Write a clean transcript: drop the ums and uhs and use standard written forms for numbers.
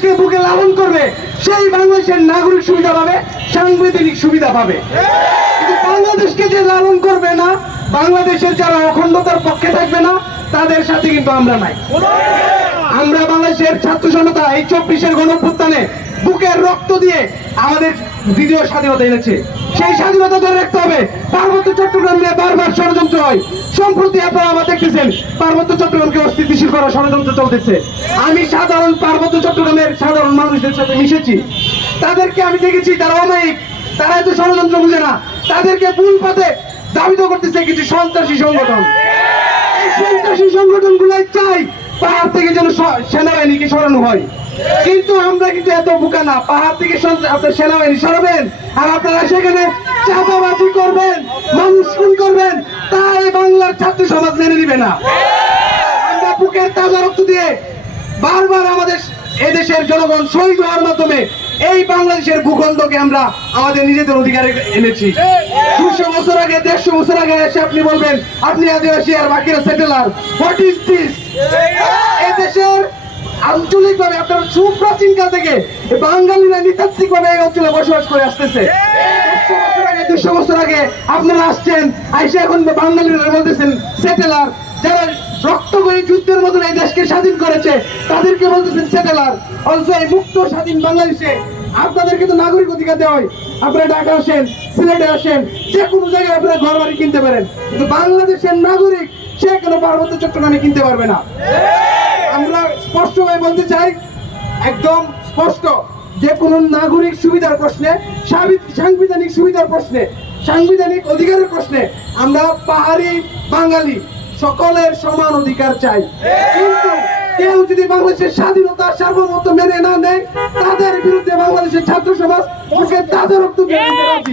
বাংলাদেশকে বুকে লালন করবে, সেই বাংলাদেশের নাগরিক সুবিধা পাবে, সাংবিধানিক সুবিধা পাবে। কিন্তু বাংলাদেশকে যে লালন করবে না, বাংলাদেশের যারা অখণ্ডতার পক্ষে থাকবে না, তাদের সাথে কিন্তু আমরা নাই। আমরা বাংলাদেশের ছাত্র জনতা এই 24-এর গণঅভ্যুত্থানে বুকের রক্ত দিয়ে আমাদের দ্বিতীয় স্বাধীনতা এনেছে। সেই স্বাধীনতা ধরে রাখতে হবে। পার্বত্য চট্টগ্রাম নিয়ে বারবার ষড়যন্ত্র হয়। সম্প্রতি আপনারা আবার দেখতেছেন পার্বত্য চট্টগ্রামকে অস্থিতিশীল করার ষড়যন্ত্র চলতেছে। আমি সাধারণ পার্বত্য চট্টগ্রামের সাধারণ মানুষদের সাথে মিশেছি, তাদেরকে আমি দেখেছি তারা অমায়িক, তারা এত ষড়যন্ত্র বুঝে না। তাদেরকে ভুল পথে দাবিত করতেছে কিছু সন্ত্রাসী সংগঠন। এই সন্ত্রাসী সংগঠন গুলাই চাই পাহাড় থেকে যেন সেনাবাহিনীকে সরানো হয়। কিন্তু আমরা কিন্তু এত বোকা না, পাহাড় থেকে আপনার সেনাবাহিনী সরাবেন আর আপনারা সেখানে চাঁদাবাজি করবেন, মানুষ খুন করবেন, তাই বাংলার ছাত্র সমাজ মেনে নিবে না। আমরা বুকের তাজা রক্ত দিয়ে বারবার আমাদের এদেশের জনগণ শহীদ হওয়ার মাধ্যমে এই বাংলাদেশের ভূখণ্ডকে আমরা আমাদের নিজেদের অধিকারে এনেছি। 200 বছর আগে, 150 বছর আগে এসে আপনি বলবেন আপনি আদিবাসী আর বাকিরা সেটেলার। What is this? এদেশের আঞ্চলিক ভাবে আপনার সুপ্রাচীন কাল থেকে বাঙালিরা নৃতাত্ত্বিক ভাবে এই অঞ্চলে বসবাস করে আসতেছে। 200 বছর আগে আপনারা আসছেন, আইসে এখন বাঙালিরা বলতেছেন সেটেলার। যারা রক্ত করে যুদ্ধের মতন এই দেশকে স্বাধীন করেছে তাদেরকে বলতেছেন সেটেলার। অথচ এই মুক্ত স্বাধীন বাংলাদেশে আপনাদেরকে তো নাগরিক অধিকার দেওয়া হয়। আপনারা ঢাকা আসেন, সিলেটে আসেন, যে কোনো জায়গায় আপনারা ঘর বাড়ি কিনতে পারেন, কিন্তু বাংলাদেশের নাগরিক সে কোনো পার্বত্য চট্টগ্রামে কিনতে পারবে না। আমরা স্পষ্টভাবে বলতে চাই, একদম স্পষ্ট, যে কোনো নাগরিক সুবিধার প্রশ্নে, সাংবিধানিক সুবিধার প্রশ্নে, সাংবিধানিক অধিকারের প্রশ্নে আমরা পাহাড়ি বাঙালি সকলের সমান অধিকার চাই। কিন্তু কেউ যদি বাংলাদেশের স্বাধীনতা সার্বভৌমত্ব মেনে না নেয়, তাদের বিরুদ্ধে বাংলাদেশের ছাত্র সমাজ তাদের রক্ত দিয়ে রাজি।